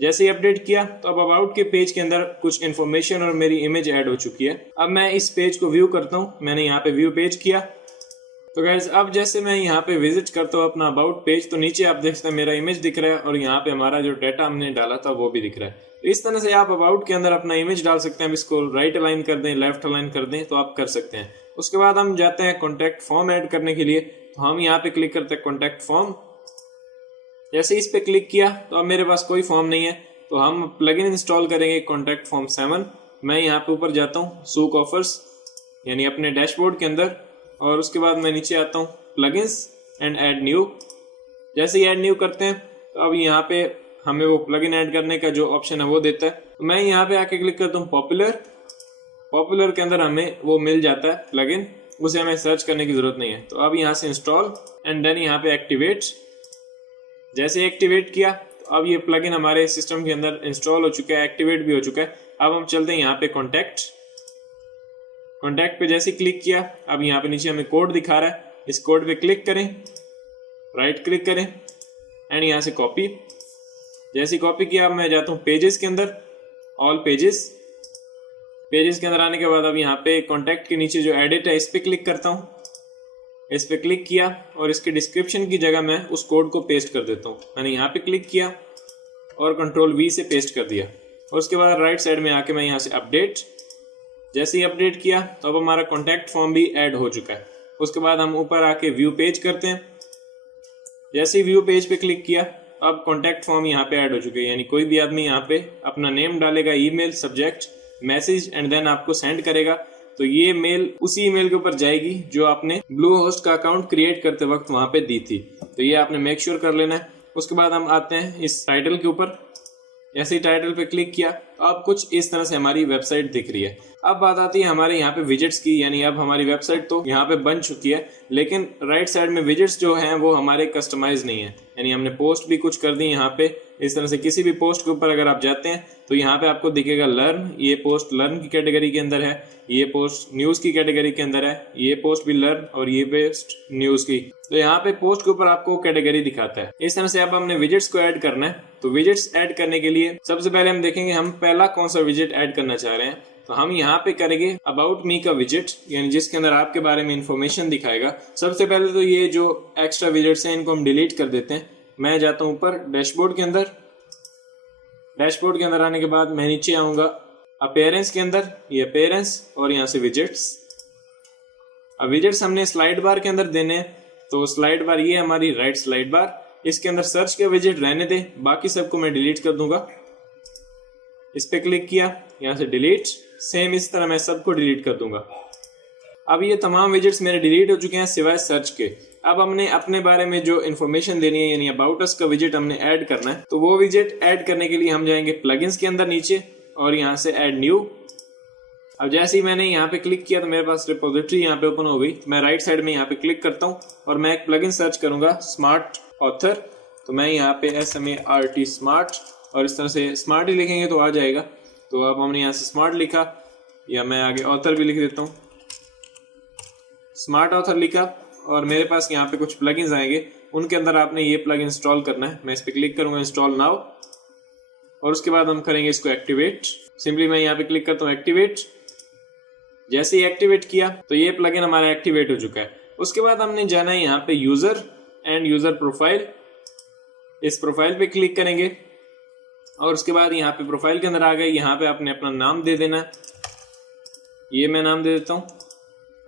जैसे ही अपडेट किया तो अब अबाउट के पेज के अंदर कुछ इन्फॉर्मेशन और मेरी इमेज ऐड हो चुकी है। अब मैं इस पेज को व्यू करता हूँ। मैंने यहाँ पे व्यू पेज किया। तो गाइस अब जैसे मैं यहाँ पे विजिट करता हूँ अपना अबाउट पेज, तो नीचे आप देख सकते हैं मेरा इमेज दिख रहा है और यहाँ पे हमारा जो डाटा हमने डाला था वो भी दिख रहा है। तो इस तरह से आप अबाउट के अंदर अपना इमेज डाल सकते हैं। अब इसको राइट अलाइन कर दें, लेफ्ट अलाइन कर दें तो आप कर सकते हैं। उसके बाद हम जाते हैं कॉन्टैक्ट फॉर्म ऐड करने के लिए। तो हम यहाँ पे क्लिक करते हैं कॉन्टैक्ट फॉर्म। जैसे इस पे क्लिक किया तो अब मेरे पास कोई फॉर्म नहीं है। तो हम प्लगइन इंस्टॉल करेंगे कॉन्टैक्ट फॉर्म 7। मैं यहाँ पे ऊपर जाता हूँ सूक ऑफर्स यानी अपने डैशबोर्ड के अंदर और उसके बाद मैं नीचे आता हूँ प्लगइन्स एंड ऐड न्यू। जैसे ही ऐड न्यू करते हैं तो अब यहाँ पे हमें वो प्लगइन ऐड करने का जो ऑप्शन है वो देता है। तो मैं यहाँ पे आके क्लिक करता हूँ पॉपुलर के अंदर हमें वो मिल जाता है प्लगइन, उसे हमें सर्च करने की जरूरत नहीं है। तो अब यहाँ से इंस्टॉल एंड देन यहाँ पे एक्टिवेट। जैसे एक्टिवेट किया तो अब ये प्लगइन हमारे सिस्टम के अंदर इंस्टॉल हो चुका है, एक्टिवेट भी हो चुका है। अब हम चलते हैं यहाँ पे कॉन्टैक्ट पे जैसे क्लिक किया अब यहाँ पे नीचे हमें कोड दिखा रहा है। इस कोड पे क्लिक करें, राइट क्लिक करें एंड यहाँ से कॉपी। जैसे कॉपी किया अब मैं जाता हूँ पेजेस के अंदर, ऑल पेजेस के अंदर आने के बाद अब यहाँ पे कॉन्टैक्ट के नीचे जो एडिट है इस पे क्लिक करता हूँ। इस पे क्लिक किया और इसके डिस्क्रिप्शन की जगह मैं उस कोड को पेस्ट कर देता हूँ। मैंने यहाँ पे क्लिक किया और कंट्रोल V से पेस्ट कर दिया। और उसके बाद राइट साइड में आके मैं यहाँ से अपडेट, जैसे ही अपडेट किया तो अब हमारा कॉन्टैक्ट फॉर्म भी ऐड हो चुका है। उसके बाद हम ऊपर आके व्यू पेज करते हैं। जैसे ही व्यू पेज पे क्लिक किया अब कॉन्टैक्ट फॉर्म यहाँ पे ऐड हो चुके हैं, यानी कोई भी आदमी यहाँ पे अपना नेम डालेगा, email, subject, message and then आपको सेंड करेगा, तो ये मेल उसी ईमेल के ऊपर जाएगी जो आपने ब्लू होस्ट का अकाउंट क्रिएट करते वक्त वहां पे दी थी। तो ये आपने मेक श्योर कर लेना है। उसके बाद हम आते हैं इस टाइटल के ऊपर। जैसे ही टाइटल पे क्लिक किया अब कुछ इस तरह से हमारी वेबसाइट दिख रही है। अब बात आती है हमारे यहाँ पे विजेट्स की, यानी अब हमारी वेबसाइट तो यहाँ पे बन चुकी है, लेकिन राइट साइड में विजेट्स जो हैं वो हमारे कस्टमाइज नहीं है, यानी हमने पोस्ट भी कुछ कर दी यहाँ पे। इस तरह से किसी भी पोस्ट के ऊपर अगर आप जाते हैं तो यहाँ पे आपको दिखेगा लर्न, ये पोस्ट लर्न की कैटेगरी के अंदर है, ये पोस्ट न्यूज की कैटेगरी के अंदर है, ये पोस्ट भी लर्न और ये पोस्ट न्यूज की। तो यहाँ पे पोस्ट के ऊपर आपको कैटेगरी दिखाता है। इस तरह से अब हमने विजेट्स को ऐड करना है। तो विजेट्स ऐड करने के लिए सबसे पहले हम देखेंगे हम पहला कौन सा विजेट ऐड करना चाह रहे हैं। तो हम यहाँ पे करेंगे अबाउट मी का विजेट, यानी जिसके अंदर आपके बारे में इंफॉर्मेशन दिखाएगा। सबसे पहले तो ये जो एक्स्ट्रा विजेट्स हैं इनको हम डिलीट कर देते हैं। मैं जाता हूँ ऊपर डैशबोर्ड के अंदर। डैशबोर्ड के अंदर आने के बाद मैं नीचे आऊंगा अपीयरेंस के अंदर, ये अपीयरेंस और यहाँ से विजेट्स। अब विजेट्स हमने स्लाइड बार के अंदर देने हैं, तो स्लाइड बार ये हमारी राइट स्लाइड बार, इसके अंदर सर्च के विजेट रहने दे, बाकी सबको मैं डिलीट कर दूंगा। इस पे क्लिक किया, यहाँ से डिलीट, सेम इस तरह मैं सबको डिलीट कर दूंगा। अब ये तमाम विजेट्स मेरे डिलीट हो चुके हैं सिवाय सर्च के। अब हमने अपने बारे में जो इन्फॉर्मेशन देनी है यानी अबाउट अस का विजेट हमने ऐड करना है। तो वो विजेट ऐड करने के लिए हम जाएंगे प्लगइन्स के अंदर नीचे और यहाँ से ऐड न्यू। अब जैसे ही मैंने यहाँ पे क्लिक किया तो मेरे पास रिपोजिटरी यहाँ पे ओपन हो गई। मैं राइट साइड में यहाँ पे क्लिक करता हूँ और मैं एक प्लगइन सर्च करूंगा स्मार्ट ऑथर। तो मैं यहाँ पे SMART स्मार्ट और इस तरह से स्मार्ट ही लिखेंगे तो आ जाएगा। तो अब हमने यहाँ से स्मार्ट लिखा, या मैं आगे ऑथर भी लिख देता हूँ, स्मार्ट ऑथर लिखा और मेरे पास यहाँ पे कुछ प्लगइन्स आएंगे, उनके अंदर आपने ये प्लग इंस्टॉल करना है। मैं इस पे क्लिक करूंगा इंस्टॉल नाउ और उसके बाद हम करेंगे इसको एक्टिवेट। सिंपली मैं यहाँ पे क्लिक करता हूँ एक्टिवेट। जैसे ही एक्टिवेट किया तो ये प्लगइन हमारा एक्टिवेट हो चुका है। उसके बाद हमने जाना है यहाँ पे यूजर एंड यूजर प्रोफाइल। इस प्रोफाइल पे क्लिक करेंगे और उसके बाद यहाँ पे प्रोफाइल के अंदर आ गए, यहाँ पे आपने अपना नाम दे देना है। ये मैं नाम दे देता हूँ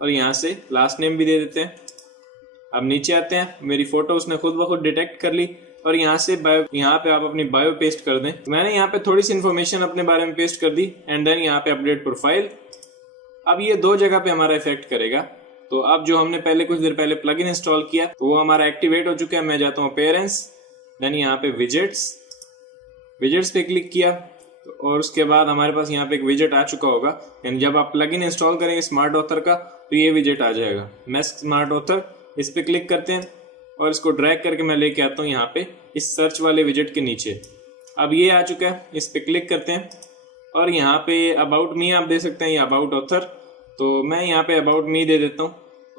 और यहाँ से लास्ट नेम भी दे देते हैं। अब नीचे आते हैं, मेरी फोटो उसने खुद ब खुद डिटेक्ट कर ली और यहाँ से बायो, यहाँ पे आप अपनी बायो पेस्ट कर दें। तो मैंने यहाँ पे थोड़ी सी इन्फॉर्मेशन अपने बारे में पेस्ट कर दी एंड देन यहाँ पे अपडेट प्रोफाइल। अब ये दो जगह पे हमारा इफेक्ट करेगा। तो अब जो हमने पहले कुछ देर पहले प्लगइन इंस्टॉल किया तो वो हमारा एक्टिवेट हो चुका है। मैं जाता हूँ अपीयरेंस, देन यहाँ पे विजेट्स, विजेट्स पे क्लिक किया और उसके बाद हमारे पास यहाँ पे एक विजेट आ चुका होगा। यानी जब आप प्लगइन इंस्टॉल करेंगे स्मार्ट ऑथर का तो ये विजेट आ जाएगा। मैं स्मार्ट ऑथर इस पे क्लिक करते हैं और इसको ड्रैग करके मैं लेके आता हूँ यहाँ पे इस सर्च वाले विजेट के नीचे। अब ये आ चुका है, इस पे क्लिक करते हैं और यहाँ पे अबाउट मी आप दे सकते हैं या अबाउट ऑथर। तो मैं यहाँ पे अबाउट मी दे देता हूँ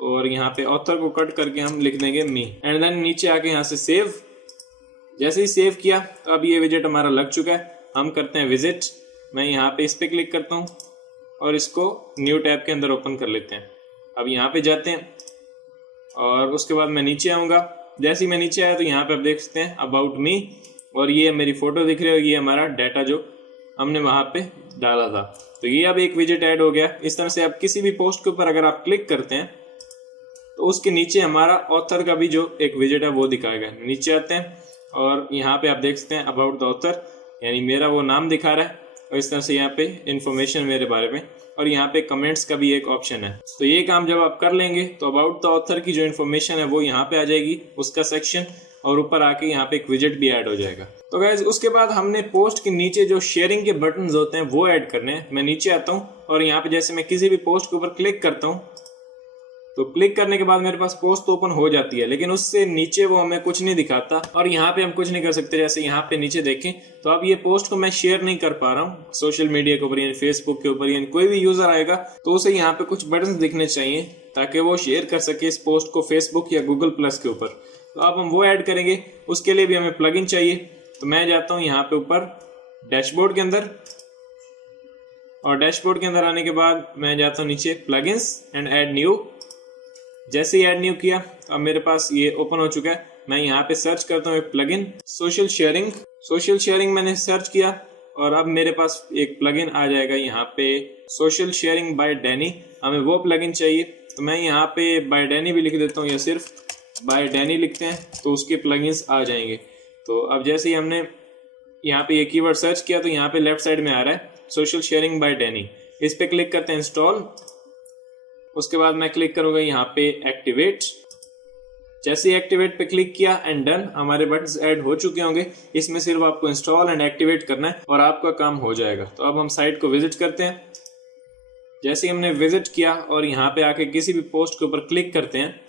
और यहाँ पे ऑथर को कट करके हम लिख देंगे मी एंड देन नीचे आके यहाँ से सेव। जैसे ही सेव किया तो अब ये विजेट हमारा लग चुका है। हम करते हैं विजिट, मैं यहाँ पे इस पे क्लिक करता हूँ और इसको न्यू टैब के अंदर ओपन कर लेते हैं। अब यहाँ पे जाते हैं और उसके बाद मैं नीचे आऊँगा। जैसे ही मैं नीचे आया तो यहाँ पे आप देख सकते हैं अबाउट मी और ये मेरी फोटो दिख रही है और ये हमारा डाटा जो हमने वहाँ पे डाला था। तो ये अब एक विजेट ऐड हो गया। इस तरह से आप किसी भी पोस्ट के ऊपर अगर आप क्लिक करते हैं तो उसके नीचे हमारा ऑथर का भी जो एक विजेट है वो दिखाएगा। नीचे आते हैं और यहाँ पे आप देख सकते हैं अबाउट द ऑथर, यानी मेरा वो नाम दिखा रहा है और इस तरह से यहाँ पे इंफॉर्मेशन मेरे बारे में और यहाँ पे कमेंट्स का भी एक ऑप्शन है। तो ये काम जब आप कर लेंगे तो अबाउट द ऑथर की जो इन्फॉर्मेशन है वो यहाँ पे आ जाएगी, उसका सेक्शन, और ऊपर आके यहाँ पे एक विजेट भी ऐड हो जाएगा। तो गाइस उसके बाद हमने पोस्ट के नीचे जो शेयरिंग के बटन्स होते हैं वो ऐड करने हैं। मैं नीचे आता हूँ और यहाँ पे जैसे मैं किसी भी पोस्ट के ऊपर क्लिक करता हूँ तो क्लिक करने के बाद मेरे पास पोस्ट ओपन हो जाती है, लेकिन उससे नीचे वो हमें कुछ नहीं दिखाता और यहाँ पे हम कुछ नहीं कर सकते। जैसे यहाँ पे नीचे देखें तो अब ये पोस्ट को मैं शेयर नहीं कर पा रहा हूँ सोशल मीडिया के ऊपर, यानी फेसबुक के ऊपर, यानी कोई भी यूजर आएगा तो उसे यहाँ पे कुछ बटन दिखने चाहिए ताकि वो शेयर कर सके इस पोस्ट को फेसबुक या गूगल प्लस के ऊपर। तो अब हम वो ऐड करेंगे, उसके लिए भी हमें प्लगइन चाहिए। तो मैं जाता हूँ यहाँ पे ऊपर डैशबोर्ड के अंदर और डैशबोर्ड के अंदर आने के बाद मैं जाता हूँ नीचे प्लगइन्स एंड ऐड न्यू। जैसे ही ऐड न्यू किया अब मेरे पास ये ओपन हो चुका है। मैं यहाँ पे सर्च करता हूँ plugin social sharing. Social sharing मैंने सर्च किया और अब मेरे पास एक प्लगइन आ जाएगा यहाँ पे सोशल शेयरिंग बाय डैनी। हमें वो प्लगइन चाहिए, तो मैं यहाँ पे बाय डैनी भी लिख देता हूँ या सिर्फ बाय डैनी लिखते हैं तो उसके प्लगइन्स आ जाएंगे। तो अब जैसे ही हमने यहाँ पे ये कीवर्ड सर्च किया तो यहाँ पे लेफ्ट साइड में आ रहा है सोशल शेयरिंग बाय डैनी। इस पे क्लिक करते हैं इंस्टॉल। उसके बाद मैं क्लिक करूंगा यहाँ पे एक्टिवेट। जैसे ही एक्टिवेट पे क्लिक किया एंड डन, हमारे बटन्स ऐड हो चुके होंगे। इसमें सिर्फ आपको इंस्टॉल एंड एक्टिवेट करना है और आपका काम हो जाएगा। तो अब हम साइट को विजिट करते हैं। जैसे ही हमने विजिट किया और यहाँ पे आके किसी भी पोस्ट के ऊपर क्लिक करते हैं,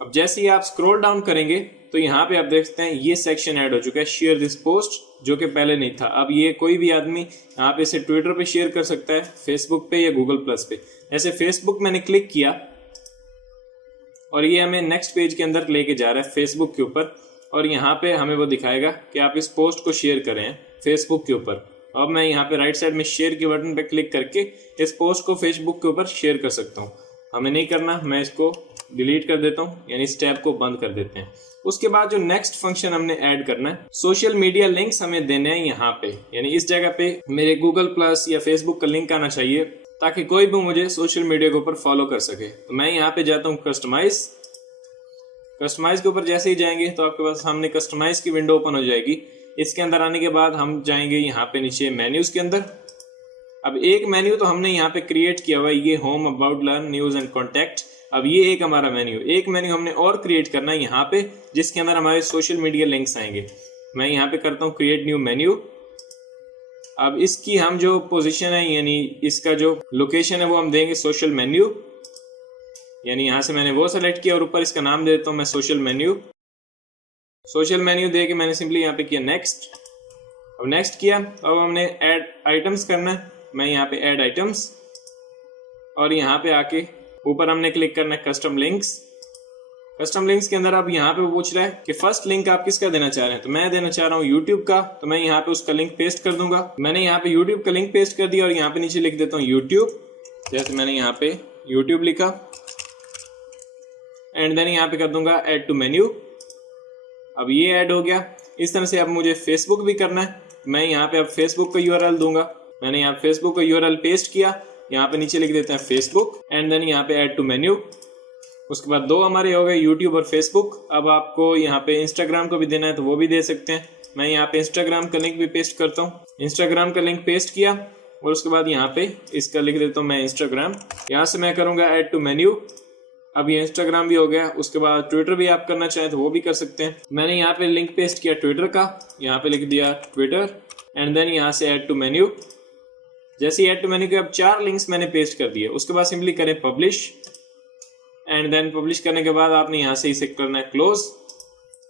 अब जैसे ही आप स्क्रॉल डाउन करेंगे तो यहाँ पे आप देख सकते हैं ये सेक्शन ऐड हो चुका है शेयर दिस पोस्ट, जो कि पहले नहीं था। अब ये कोई भी आदमी यहाँ पे इसे ट्विटर पे शेयर कर सकता है, फेसबुक पे या गूगल प्लस पे। जैसे फेसबुक मैंने क्लिक किया और ये हमें नेक्स्ट पेज के अंदर लेके जा रहा है फेसबुक के ऊपर, और यहाँ पे हमें वो दिखाएगा कि आप इस पोस्ट को शेयर करें फेसबुक के ऊपर। अब मैं यहाँ पे राइट साइड में शेयर के बटन पे क्लिक करके इस पोस्ट को फेसबुक के ऊपर शेयर कर सकता हूँ। हमें नहीं करना, मैं इसको डिलीट कर देता हूँ, यानी इस टैब को बंद कर देते हैं। उसके बाद जो नेक्स्ट फंक्शन हमने ऐड करना है, सोशल मीडिया लिंक्स हमें देने हैं यहाँ पे, यानी इस जगह पे मेरे गूगल प्लस या फेसबुक का लिंक आना चाहिए ताकि कोई भी मुझे सोशल मीडिया के ऊपर फॉलो कर सके। तो मैं यहाँ पे जाता हूँ कस्टमाइज के ऊपर। जैसे ही जाएंगे तो आपके पास सामने कस्टमाइज की विंडो ओपन हो जाएगी। इसके अंदर आने के बाद हम जाएंगे यहाँ पे नीचे मेन्यूज के अंदर। अब एक मेन्यू तो हमने यहाँ पे क्रिएट किया हुआ है, ये home, about, learn, news and contact. अब ये एक हमारा मेन्यू, एक मेन्यू हमने और क्रिएट करना है यहाँ पे, जिसके अंदर हमारे सोशल मीडिया लिंक्स आएंगे। मैं यहाँ पे करता हूँ क्रिएट न्यू मेन्यू। अब इसकी हम जो पोजीशन है, यानी इसका जो लोकेशन है, वो हम देंगे सोशल मेन्यू। यानी यहाँ से मैंने वो सेलेक्ट किया और ऊपर इसका नाम दे देता हूँ मैं सोशल मेन्यू। सोशल मेन्यू दे के मैंने सिंपली यहाँ पे किया नेक्स्ट। अब नेक्स्ट किया, अब हमने ऐड आइटम्स करना है। मैं यहाँ पे ऐड आइटम्स, और यहाँ पे आके ऊपर हमने क्लिक करना है कस्टम लिंक्स। कस्टम लिंक्स के अंदर अब यहाँ पे वो पूछ रहा है कि फर्स्ट लिंक आप किसका देना चाह रहे हैं। तो मैं देना चाह रहा हूँ यूट्यूब का, तो मैं यहाँ पे उसका लिंक पेस्ट कर दूंगा। मैंने यहाँ पे यूट्यूब का लिंक पेस्ट कर दिया और यहाँ पे नीचे लिख देता हूँ यूट्यूब। जैसे मैंने यहाँ पे यूट्यूब लिखा एंड देन यहाँ पे कर दूंगा ऐड टू मेन्यू। अब ये ऐड हो गया। इस तरह से अब मुझे फेसबुक भी करना है। मैं यहाँ पे अब फेसबुक का यूआरएल दूंगा। मैंने यहाँ फेसबुक का यूआरएल पेस्ट किया, यहाँ पे नीचे लिख देते हैं फेसबुक एंड देन यहाँ पे ऐड टू मेन्यू। उसके बाद दो हमारे हो गए, यूट्यूब और फेसबुक। अब आपको यहाँ पे इंस्टाग्राम को भी देना है तो वो भी दे सकते हैं। मैं यहाँ पे इंस्टाग्राम का लिंक भी पेस्ट करता हूँ। इंस्टाग्राम का लिंक पेस्ट किया और उसके बाद यहाँ पे इसका लिख देता हूँ मैं इंस्टाग्राम। यहाँ से मैं करूँगा ऐड टू मेन्यू। अब ये इंस्टाग्राम भी हो गया। उसके बाद ट्विटर भी आप करना चाहें तो वो भी कर सकते हैं। मैंने यहाँ पे लिंक पेस्ट किया ट्विटर का, यहाँ पे लिख दिया ट्विटर एंड देन यहाँ से ऐड टू मेन्यू। जैसे ऐड टू मेन्यू के अब 4 लिंक्स मैंने पेस्ट कर दिए। उसके बाद सिंपली करें पब्लिश एंड देन पब्लिश करने के बाद आपने यहाँ से इसे करना है क्लोज।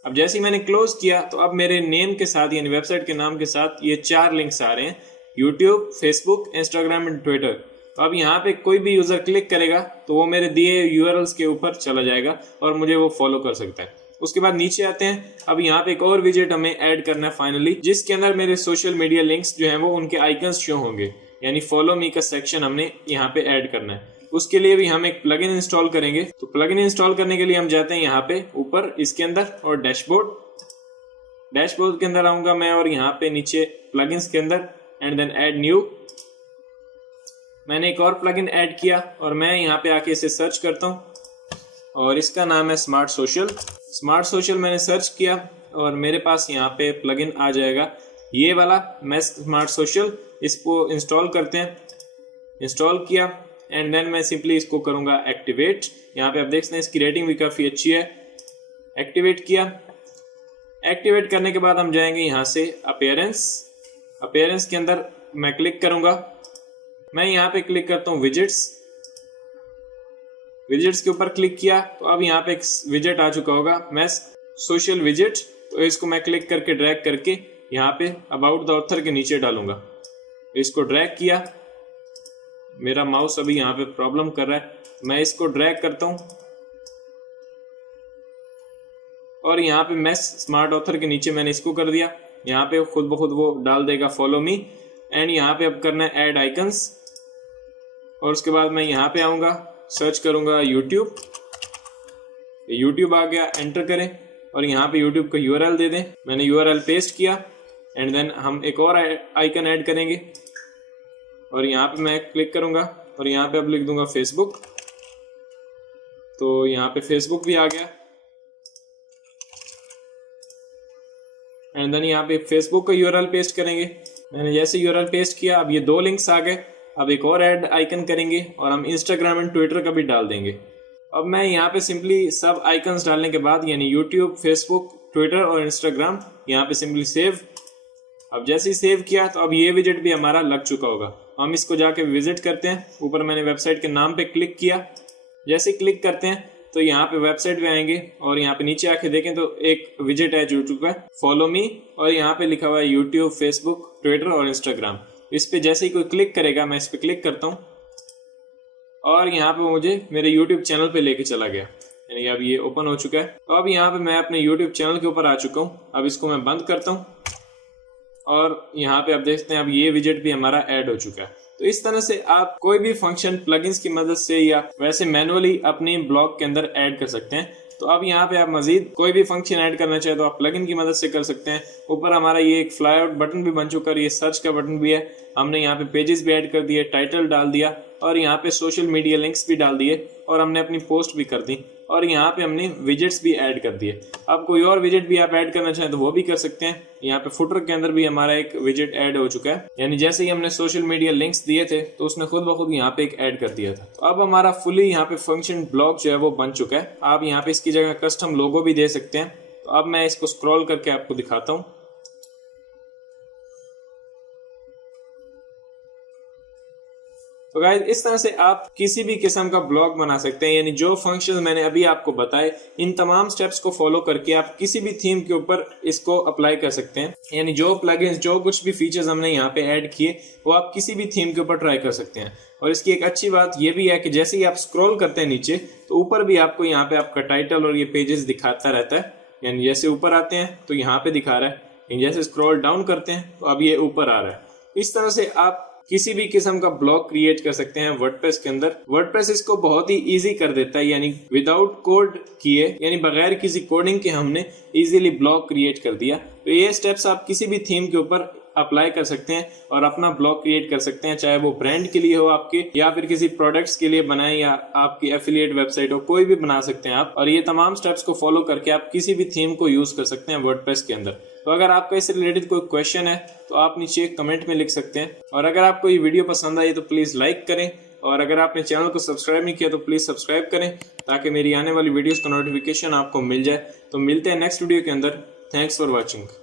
अब जैसे ही मैंने क्लोज किया तो अब मेरे नेम के साथ यानी वेबसाइट के नाम के साथ ये 4 लिंक्स आ रहे हैं, YouTube, Facebook, Instagram and Twitter. तो अब यहाँ पे कोई भी यूजर क्लिक करेगा तो वो मेरे दिए यूआरएल्स के ऊपर चला जाएगा और मुझे वो फॉलो कर सकता है। उसके बाद नीचे आते हैं। अब यहाँ पे एक और विजेट हमें ऐड करना है फाइनली, जिसके अंदर मेरे सोशल मीडिया लिंक्स जो हैं वो उनके आइकन्स शो होंगे, यानी फॉलो मी का सेक्शन हमने यहाँ पे ऐड करना है। उसके लिए भी हम एक प्लगइन इंस्टॉल करेंगे। तो प्लगइन इंस्टॉल करने के लिए हम जाते हैं यहाँ पे ऊपर इसके अंदर और डैशबोर्ड के अंदर आऊंगा मैं और यहाँ पे नीचे प्लगइन्स के अंदर एंड देन ऐड न्यू। मैंने एक और प्लगइन ऐड किया और मैं यहाँ पे आके इसे सर्च करता हूँ और इसका नाम है स्मार्ट सोशल। मैंने सर्च किया और मेरे पास यहाँ पे प्लगइन आ जाएगा ये वाला मैं स्मार्ट सोशल। इसको इंस्टॉल करते हैं। इंस्टॉल किया एंड देन मैं सिंपली इसको करूंगा एक्टिवेट। यहाँ पे आप देख सकते हैं इसकी रेटिंग भी काफी अच्छी है। एक्टिवेट किया। एक्टिवेट करने के बाद हम जाएंगे यहाँ से अपीयरेंस के अंदर मैं क्लिक करूंगा। मैं यहाँ पे क्लिक करता हूँ विजेट्स के ऊपर क्लिक किया तो अब यहाँ पे एक विजेट आ चुका होगा, मैं सोशल विजेट। तो इसको मैं क्लिक करके ड्रैग करके यहाँ पे अबाउट द ऑथर के नीचे डालूंगा। इसको ड्रैग किया, मेरा माउस अभी यहाँ पे प्रॉब्लम कर रहा है, मैं इसको ड्रैग करता हूँ और यहाँ पे मैं स्मार्ट ऑथर के नीचे मैंने इसको कर दिया। यहाँ पे खुद ब खुद वो डाल देगा फॉलो मी एंड यहाँ पे अब करना है ऐड आइकन्स। और उसके बाद मैं यहाँ पे आऊँगा, सर्च करूँगा यूट्यूब आ गया, एंटर करें और यहाँ पे यूट्यूब का यूआरएल दे दें। मैंने यूआरएल पेस्ट किया एंड देन हम एक और आइकन ऐड करेंगे और यहाँ पे मैं क्लिक करूंगा और यहाँ पे अब लिख दूंगा फेसबुक। तो यहाँ पे फेसबुक भी आ गया एंड देन यहाँ पे फेसबुक का यूआरएल पेस्ट करेंगे। मैंने जैसे यूआरएल पेस्ट किया, अब ये 2 लिंक्स आ गए। अब एक और ऐड आइकन करेंगे और हम इंस्टाग्राम एंड ट्विटर का भी डाल देंगे। अब मैं यहाँ पे सिंपली सब आइकन्स डालने के बाद यानी यूट्यूब, फेसबुक, ट्विटर और इंस्टाग्राम यहाँ पे सिंपली सेव। अब जैसे ही सेव किया तो अब ये विजिट भी हमारा लग चुका होगा। हम इसको जाके विजिट करते हैं। ऊपर मैंने वेबसाइट के नाम पे क्लिक किया। जैसे क्लिक करते हैं तो यहाँ पे वेबसाइट पे आएंगे और यहाँ पे नीचे आके देखें तो एक विजिट है यूट्यूब पे, फॉलो मी, और यहाँ पे लिखा हुआ है यूट्यूब, फेसबुक, ट्विटर और इंस्टाग्राम। इस पे जैसे ही कोई क्लिक करेगा, मैं इस पे क्लिक करता हूँ और यहाँ पे मुझे मेरे यूट्यूब चैनल पे लेके चला गया, यानी अब ये ओपन हो चुका है। तो अब यहाँ पे मैं अपने यूट्यूब चैनल के ऊपर आ चुका हूँ। अब इसको मैं बंद करता हूँ और यहाँ पे आप देखते हैं अब ये विजिट भी हमारा ऐड हो चुका है। तो इस तरह से आप कोई भी फंक्शन प्लगइन्स की मदद से या वैसे मैनुअली अपने ब्लॉग के अंदर ऐड कर सकते हैं। तो अब यहाँ पे आप मजीद कोई भी फंक्शन ऐड करना चाहे तो आप प्लगइन की मदद से कर सकते हैं। ऊपर हमारा ये एक फ्लाई आउट बटन भी बन चुका है, ये सर्च का बटन भी है। हमने यहाँ पे पेजेस भी ऐड कर दिए, टाइटल डाल दिया और यहाँ पे सोशल मीडिया लिंक्स भी डाल दिए और हमने अपनी पोस्ट भी कर दी और यहाँ पे हमने विजेट्स भी ऐड कर दिए। अब कोई और विजेट भी आप ऐड करना चाहें तो वो भी कर सकते हैं। यहाँ पे फुटर के अंदर भी हमारा एक विजेट ऐड हो चुका है, यानी जैसे ही हमने सोशल मीडिया लिंक्स दिए थे तो उसने खुद ब खुद यहाँ पे एक ऐड कर दिया था। तो अब हमारा फुली यहाँ पे फंक्शन ब्लॉग जो है वो बन चुका है। आप यहाँ पे इसकी जगह कस्टम लोगो भी दे सकते हैं। तो अब मैं इसको स्क्रॉल करके आपको दिखाता हूँ। तो गाइस इस तरह से आप किसी भी किस्म का ब्लॉग बना सकते हैं, यानी जो फंक्शंस मैंने अभी आपको बताए इन तमाम स्टेप्स को फॉलो करके आप किसी भी थीम के ऊपर इसको अप्लाई कर सकते हैं। यानी जो प्लगइन्स, जो कुछ भी फीचर्स हमने यहाँ पे ऐड किए वो आप किसी भी थीम के ऊपर ट्राई कर सकते हैं। और इसकी एक अच्छी बात ये भी है कि जैसे ही आप स्क्रॉल करते हैं नीचे तो ऊपर भी आपको यहाँ पे आपका टाइटल और ये पेजेस दिखाता रहता है। यानी जैसे ऊपर आते हैं तो यहाँ पे दिखा रहा है, जैसे स्क्रॉल डाउन करते हैं तो अब ये ऊपर आ रहा है। इस तरह से आप किसी भी किस्म का ब्लॉग क्रिएट कर सकते हैं वर्डप्रेस के अंदर। वर्डप्रेस इसको बहुत ही इजी कर देता है, यानी विदाउट कोड किए, यानी बगैर किसी कोडिंग के हमने इजीली ब्लॉग क्रिएट कर दिया। तो ये स्टेप्स आप किसी भी थीम के ऊपर अप्लाई कर सकते हैं और अपना ब्लॉग क्रिएट कर सकते हैं, चाहे वो ब्रांड के लिए हो आपके या फिर किसी प्रोडक्ट्स के लिए बनाए या आपकी एफिलिएट वेबसाइट हो, कोई भी बना सकते हैं आप। और ये तमाम स्टेप्स को फॉलो करके आप किसी भी थीम को यूज कर सकते हैं वर्डप्रेस के अंदर। तो अगर आपका इससे रिलेटेड कोई क्वेश्चन है तो आप नीचे कमेंट में लिख सकते हैं। और अगर आपको ये वीडियो पसंद आई तो प्लीज लाइक करें और अगर आपने चैनल को सब्सक्राइब नहीं किया तो प्लीज सब्सक्राइब करें ताकि मेरी आने वाली वीडियोस का नोटिफिकेशन आपको मिल जाए। तो मिलते हैं नेक्स्ट वीडियो के अंदर। Thanks for watching.